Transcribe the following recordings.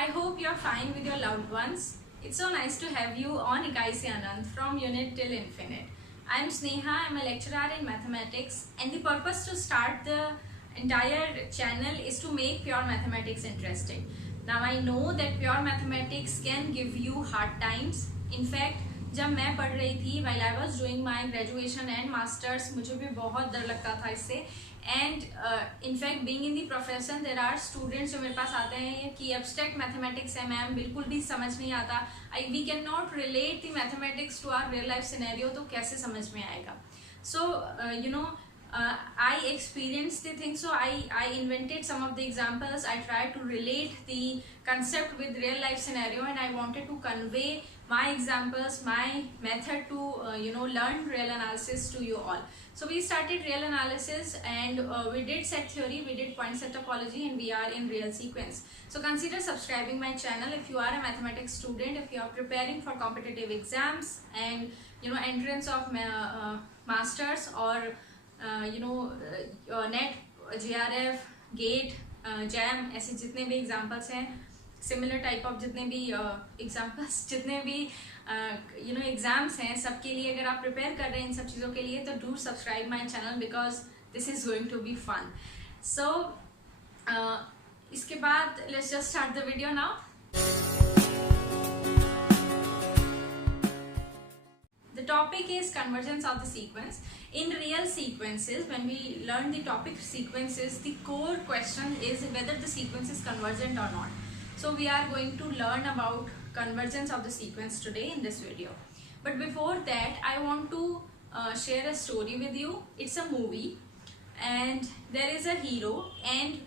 I hope you're fine with your loved ones. It's so nice to have you on Ikai Se Anand from Unit Till Infinite. I'm Sneha, I'm a lecturer in mathematics, and the purpose to start the entire channel is to make pure mathematics interesting. Now I know that pure mathematics can give you hard times. In fact, जब मैं पढ़ रही थी while I was doing my graduation and masters, मुझे भी बहुत डर लगता था इससे. And in fact being in the profession there are students जो मेरे पास आते हैं कि एब्स्ट्रैक्ट मैथमेटिक्स है मैम, बिल्कुल भी समझ नहीं आता, we can not relate the mathematics to our real life scenario, तो कैसे समझ में आएगा. So you know I experienced the thing, so I invented some of the examples. I tried to relate the concept with real life scenario, and I wanted to convey my examples, my method to learn real analysis to you all. So we started real analysis, and we did set theory, we did point set topology, and we are in real sequence. So consider subscribing my channel if you are a mathematics student, if you are preparing for competitive exams and entrance of masters or NET, JRF, GATE, JAM, ऐसे जितने भी examples हैं, similar type of जितने भी examples, जितने भी exams हैं, सबके लिए अगर आप प्रिपेयर कर रहे हैं इन सब चीज़ों के लिए, तो do subscribe my channel because this is going to be fun. So इसके बाद let's just start the video now. The topic is convergence of the sequence. In real sequences, when we learn the topic sequences, the core question is whether the sequence is convergent or not. So we are going to learn about convergence of the sequence today in this video. But before that, I want to share a story with you. It's a movie, and there is a hero, and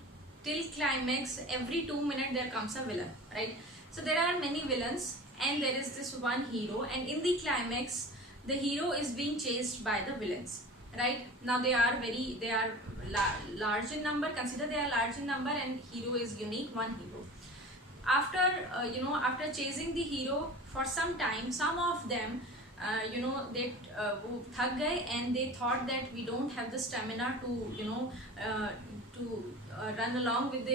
till climax, every 2 minutes there comes a villain, right? So there are many villains, and there is this one hero, and in the climax, the hero is being chased by the villains, right? Now they are large in number. Consider they are large in number, and hero is unique, one hero. After after chasing the hero for some time, some of them they thak gaye, and they thought that we don't have the stamina to run along with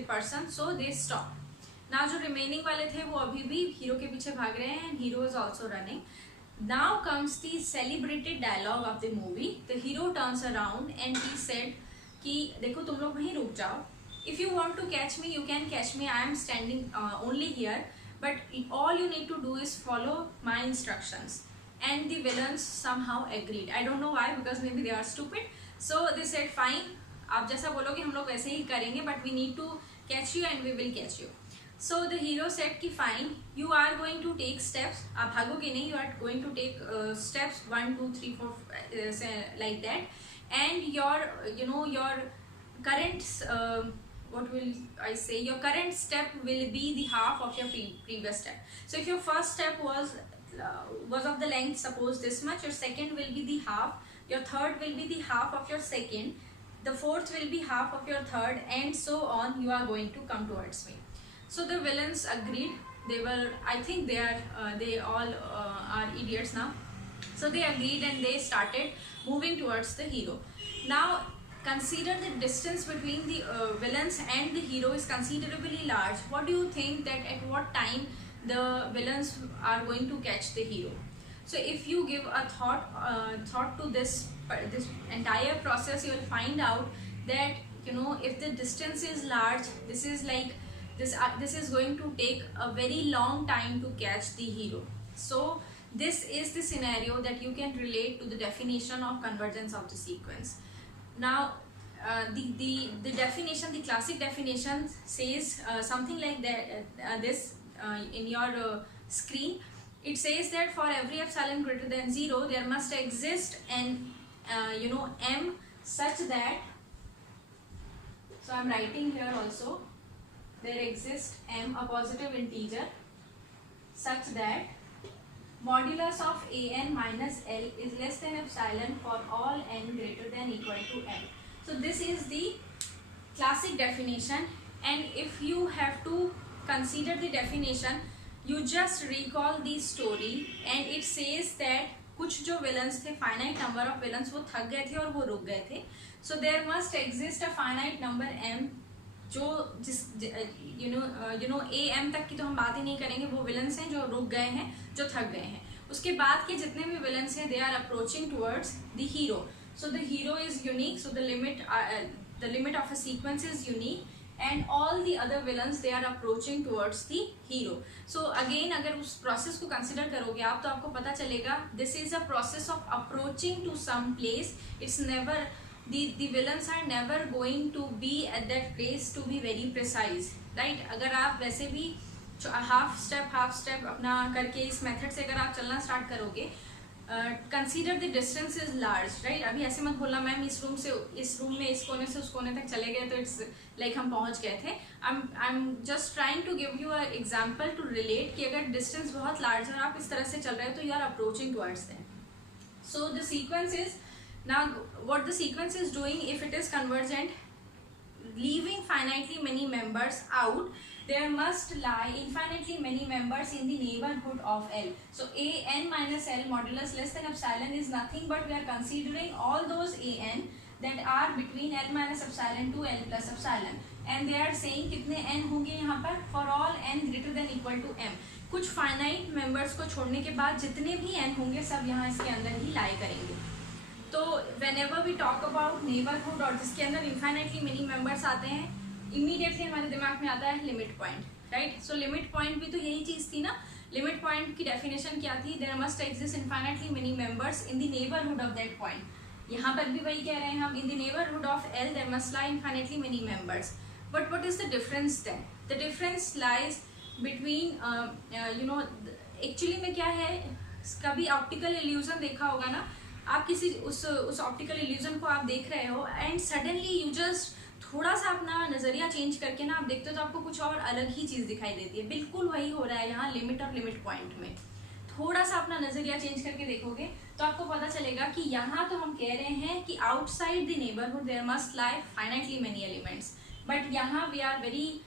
the person, so they stopped. Now जो remaining वाले थे वो अभी भी hero के पीछे भाग रहे हैं, and hero is also running. Now comes the celebrated dialogue of the movie. The hero turns around and he said कि देखो तुम लोग वहीं रुक जाओ. If you want to catch me, you can catch me. I am standing only here. But all you need to do is follow my instructions. And the villains somehow agreed. I don't know why, because maybe they are stupid. So they said, fine. आप जैसा बोलोगे हम लोग वैसे ही करेंगे. But we need to catch you, and we will catch you. So the hero said कि fine, you are going to take steps. आप भागोगे नहीं, you are going to take steps 1, 2, 3, 4 like that. And your current what will I say? Your current step will be the half of your previous step. So if your first step was of the length, suppose this much, your second will be the half. Your third will be the half of your second. The fourth will be half of your third, and so on. You are going to come towards me. So the villains agreed. I think they all are idiots now. So they agreed, and they started moving towards the hero. Now consider the distance between the villains and the hero is considerably large. What do you think that at what time the villains are going to catch the hero? So if you give a thought to this entire process, you will find out that if the distance is large, this is like this is going to take a very long time to catch the hero. So this is the scenario that you can relate to the definition of convergence of the sequence. Now the definition, the classic definition says something like that. This in your screen, it says that for every epsilon greater than 0, there must exist an m such that, so I'm writing here also, there exists m, a positive integer, such that modulus of an minus l is less than epsilon for all n greater than equal to m. So this is the classic definition, and if you have to consider the definition, you just recall the story, and it says that कुछ जो villains थे, finite number of villains, वो थक गए थे और वो रुक गए थे. So there must exist a finite number m जो जिस यू नो ए एम तक की तो हम बात ही नहीं करेंगे, वो विलन्स हैं जो रुक गए हैं, जो थक गए हैं। उसके बाद के जितने भी विलन्स हैं, they are approaching towards the hero. So the hero is unique, so the limit of a sequence is unique, and all the other villains they are approaching towards the hero. So again अगर उस process को consider करोगे आप, तो आपको पता चलेगा this is a process of approaching to some place. It's never the villains are never going to be at that place to be very precise, right? अगर आप वैसे भी हाफ स्टेप अपना करके इस मेथड से अगर आप चलना स्टार्ट करोगे, consider the distance is large, right? अभी ऐसे मत बोलना मैम इस रूम से इस रूम में इस कोने से उस कोने तक चले गए तो इट्स लाइक हम पहुंच गए थे। I am just trying to give you a example to relate कि अगर डिस्टेंस बहुत लार्ज है और आप इस तरह से चल रहे हो तो you are approaching towards them. So the sequence is now what the sequence is doing if it is convergent, leaving finitely many members out, there must lie infinitely many members in the neighborhood of L. So a n minus L modulus less than epsilon is nothing but we are considering all those a n that are between L minus epsilon to L plus epsilon, and they are saying कितने n होंगे यहाँ पर for all n greater than equal to m। कुछ finite members को छोड़ने के बाद जितने भी n होंगे सब यहाँ इसके अंदर ही लाई करेंगे। तो whenever we talk about neighborhood और जिसके अंदर infinitely many members आते हैं, immediately हमारे दिमाग में आता है limit point, right? So limit point भी तो यही चीज़ थी ना। लिमिट पॉइंट की डेफिनेशन क्या थी? There must exist infinitely many members in the neighbourhood of that point. यहाँ पर भी वही कह रहे हैं हम, in the neighbourhood of L there must lie infinitely many members. But what is the difference then? The difference lies between you know, actually में क्या है, कभी ऑप्टिकल इल्यूजन देखा होगा ना, आप किसी उस ऑप्टिकल इल्यूजन को आप देख रहे हो एंड सडनली यू जस्ट थोड़ा सा अपना नज़रिया चेंज करके ना आप देखते हो तो आपको कुछ और अलग ही चीज़ दिखाई देती है। बिल्कुल वही हो रहा है यहाँ लिमिट और लिमिट पॉइंट में। थोड़ा सा अपना नज़रिया चेंज करके देखोगे तो आपको पता चलेगा कि यहाँ तो हम कह रहे हैं कि outside the neighbourhood there must lie finitely many elements, but यहाँ वी आर वेरी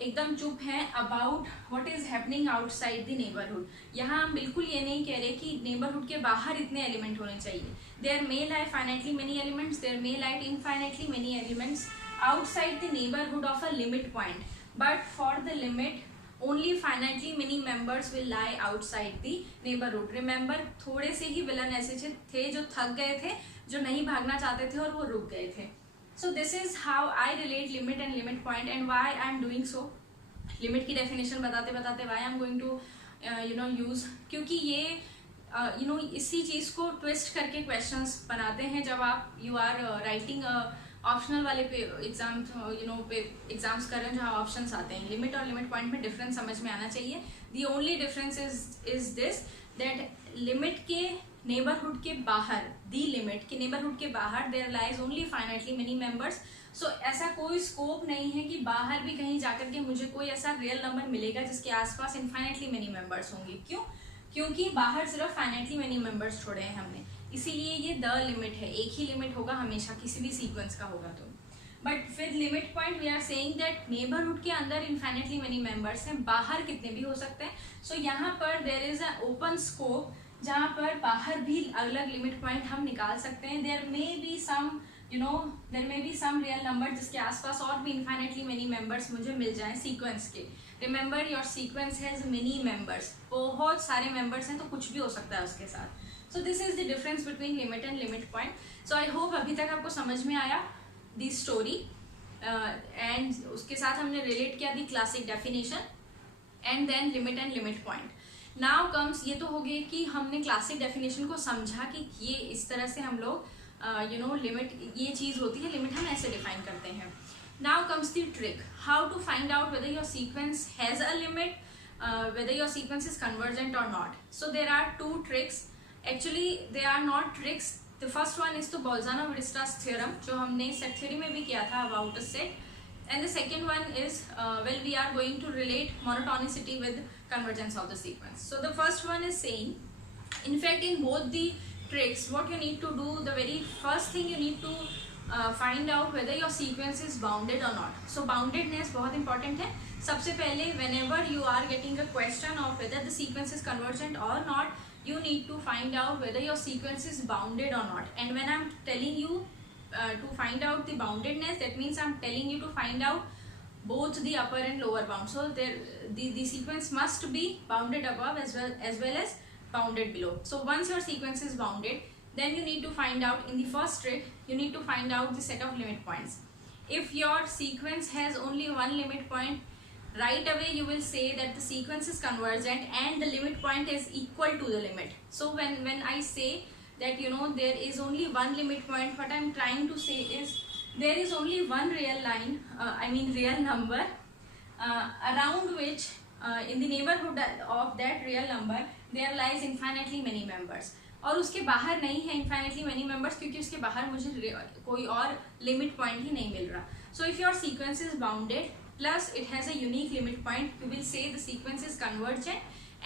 एकदम चुप हैं about what is happening outside the neighbourhood. यहाँ हम बिल्कुल ये नहीं कह रहे कि नेबरहुड के बाहर इतने एलिमेंट होने चाहिए। There may lie finitely many elements, there may lie infinitely many elements outside the neighbourhood of a limit point, but for the limit only finitely many members will lie outside the neighborhood. Remember, थोड़े से ही villain ऐसे थे जो थक गए थे, जो नहीं भागना चाहते थे और वो रुक गए थे। So this is how I relate limit and limit point and why I am doing so. Limit की डेफिनेशन बताते बताते why I am going to use, क्योंकि ये इसी चीज़ को ट्विस्ट करके क्वेश्चंस बनाते हैं जब आप यू आर राइटिंग ऑप्शनल वाले पे एग्जाम पे एग्जाम्स कर रहे हैं जहाँ ऑप्शंस आते हैं। लिमिट और लिमिट पॉइंट में डिफरेंस समझ में आना चाहिए। The only difference is this that limit के नेबरहुड के बाहर, दी लिमिट के नेबरहुड के बाहर there lies only finitely many members. So ऐसा कोई स्कोप नहीं है कि बाहर भी कहीं जाकर के मुझे कोई ऐसा रियल नंबर मिलेगा जिसके आसपास इनफाइनाइटली मेनी मेंबर्स होंगे। क्यों? क्योंकि बाहर सिर्फ फाइनाइटली मेनी मेंबर्स छोड़े हैं हमने, इसीलिए ये द लिमिट है। एक ही लिमिट होगा हमेशा, किसी भी सीक्वेंस का होगा तो। But with limit point we are saying that neighbourhood के अंदर इनफाइनाइटली मेनी मेंबर्स हैं, बाहर कितने भी हो सकते हैं। सो यहाँ पर there is a open scope जहाँ पर बाहर भी अलग लिमिट पॉइंट हम निकाल सकते हैं। There may be some real number जिसके आसपास और भी इनफाइनाइटली मेनी मेंबर्स मुझे मिल जाएं सीक्वेंस के। Remember your sequence has many members, बहुत सारे मेंबर्स हैं तो कुछ भी हो सकता है उसके साथ। So this is the difference between limit and limit point. So I hope अभी तक आपको समझ में आया दी स्टोरी एंड उसके साथ हमने रिलेट किया the classic definition and then limit and limit point. Now comes, ये तो हो गए कि हमने क्लासिक डेफिनेशन को समझा कि ये इस तरह से हम लोग लिमिट ये चीज़ होती है, लिमिट हम ऐसे डिफाइन करते हैं। Now comes the trick, how to find out whether your sequence has a limit, whether your sequence is convergent or not. So there are two tricks. Actually they are not tricks. The first one is the Bolzano-Weierstrass theorem जो हमने set theory में भी किया था about a set, and the second one is we are going to relate monotonicity with convergence of the sequence. So the first one is saying, in fact in both the tricks what you need to do, the very first thing you need to find out whether your sequence is bounded or not. So boundedness बहुत important है। सबसे पहले whenever you are getting a question of whether the sequence is convergent or not, you need to find out whether your sequence is bounded or not. And when I'm telling you to find out the boundedness, that means I'm telling you to find out both the upper and lower bound. So the sequence must be bounded above as well as bounded below. So once your sequence is bounded, then you need to find out, in the first trick, you need to find out the set of limit points. If your sequence has only one limit point, right away you will say that the sequence is convergent and the limit point is equal to the limit. So when I say that, you know, there is only one limit point, what I am trying to say is there is only one real line, real number, around which in the neighborhood of that real number there lies infinitely many members. और उसके बाहर नहीं है infinitely many members, क्योंकि उसके बाहर मुझे कोई और limit point ही नहीं मिल रहा. So if your sequence is bounded plus it has a unique limit point, you will say the sequence is convergent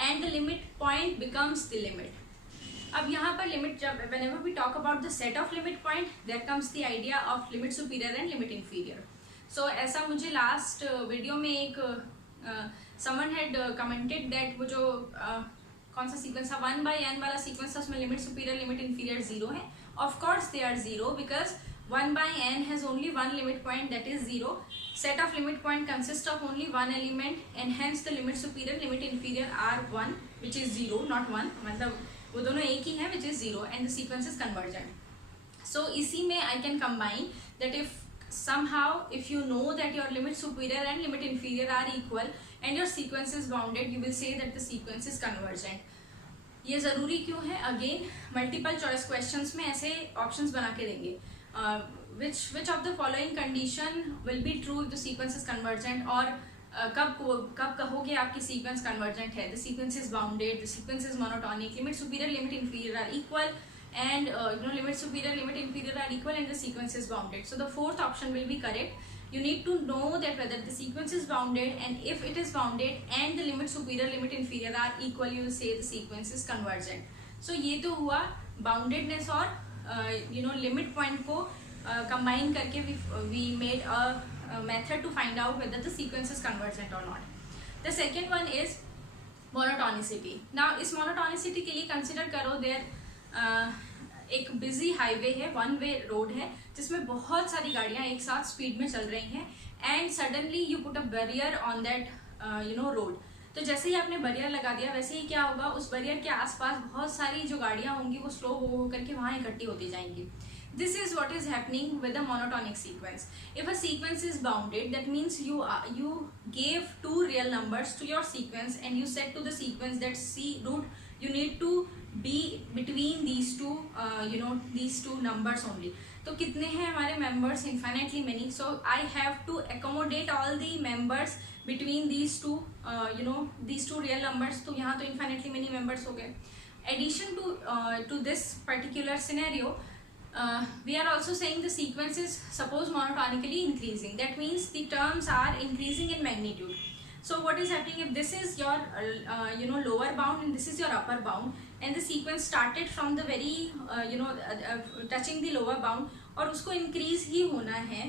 and the limit point becomes the limit. अब यहाँ पर limit, जब whenever we talk about the set of limit point, there comes the idea of limit superior and limit inferior. So ऐसा मुझे last video में एक someone had commented that वो जो कौन सा सीक्वेंस था 1/n वाला सीक्वेंस था, उसमें लिमिट सुपीरियर लिमिट इंफीरियर 0 है. Of course they are 0 because 1/n has only one limit point that is 0. Set of limit point consist of only one element and hence the limit superior limit inferior are 1 which is 0 not 1, मतलब वो दोनों एक ही है which is 0 and the sequence is convergent. So इसी में I can combine that if somehow if you know that your limit superior and limit inferior are equal and your sequence is bounded, you will say that the sequence is convergent. ये ज़रूरी क्यों है? Again multiple choice questions में ऐसे options बना के देंगे, which of the following condition will be true if the sequence is convergent, और कब कहोगे आपकी सीक्वेंस कन्वर्जेंट है? The sequence is bounded, the sequence is monotonic, limit superior limit inferior are equal, and limit superior limit inferior are equal and the sequence is bounded. So the fourth option will be correct. You need to know that whether the sequence is bounded, and if it is bounded and the limit superior limit inferior are equal, you will say the sequence is convergent. So ये तो हुआ boundedness और limit point को combine करके we made a method to find out whether the sequence is convergent or not. The second one is monotonicity. Now इस monotonicity के लिए consider करो there एक बिजी हाईवे है, वन वे रोड है जिसमें बहुत सारी गाड़ियां एक साथ स्पीड में चल रही हैं and suddenly you put a barrier on that road. तो जैसे ही आपने बैरियर लगा दिया, वैसे ही क्या होगा, उस बैरियर के आसपास बहुत सारी जो गाड़ियां होंगी वो स्लो हो करके वहां इकट्ठी होती जाएंगी. This is what is happening with a monotonic sequence. If a sequence is bounded, that means you gave two real numbers to your sequence and you said to the sequence that C root you need to be between these two numbers only. तो कितने हैं हमारे members? Infinitely many. So I have to accommodate all the members between these two these two real numbers. तो यहाँ तो infinitely many members हो गए. Addition to this particular scenario, we are also saying the sequence is suppose monotonically increasing. That means the terms are increasing in magnitude. So what is happening if this is your lower bound and this is your upper bound, and the sequence started from the very touching the lower bound और उसको increase ही होना है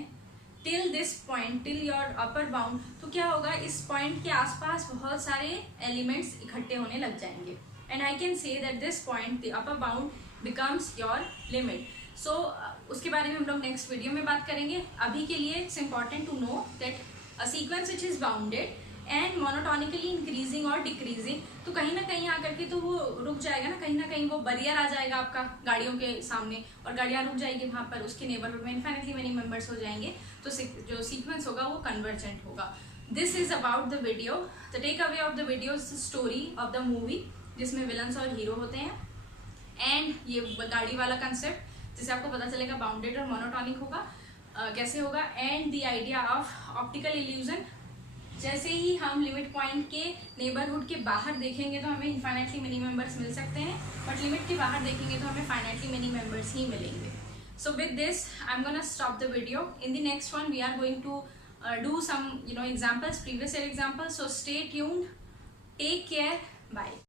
till this point, till your upper bound, तो क्या होगा, इस point के आसपास बहुत सारे elements इकट्ठे होने लग जाएंगे and I can say that this point, the upper bound, becomes your limit. So उसके बारे में हम लोग नेक्स्ट वीडियो में बात करेंगे. अभी के लिए it's important to know that a sequence which is bounded and monotonically increasing और डिक्रीजिंग, तो कहीं ना कहीं आकर के तो वो रुक जाएगा ना कहीं वो बैरियर आ जाएगा आपका गाड़ियों के सामने और गाड़ियाँ रुक जाएगी वहाँ पर, उसके नेबरहुड में इनफाइनेटली मेनी मेंबर्स हो जाएंगे, तो जो सीक्वेंस होगा वो कन्वर्जेंट होगा. This is about the video. The take away of the video is the story of the movie जिसमें विलन्स और हीरो होते हैं एंड ये गाड़ी वाला कंसेप्ट जिससे आपको पता चलेगा बाउंडेड और मोनोटॉनिक होगा कैसे होगा, and the idea of optical illusion. जैसे ही हम लिमिट पॉइंट के नेबरहुड के बाहर देखेंगे तो हमें इनफाइनेटली मेनी मेंबर्स मिल सकते हैं, बट लिमिट के बाहर देखेंगे तो हमें फाइनेटली मेनी मेंबर्स ही मिलेंगे. So with this I am gonna stop the video. In the next one we are going to do some examples, previous year examples. So stay tuned, take care, bye.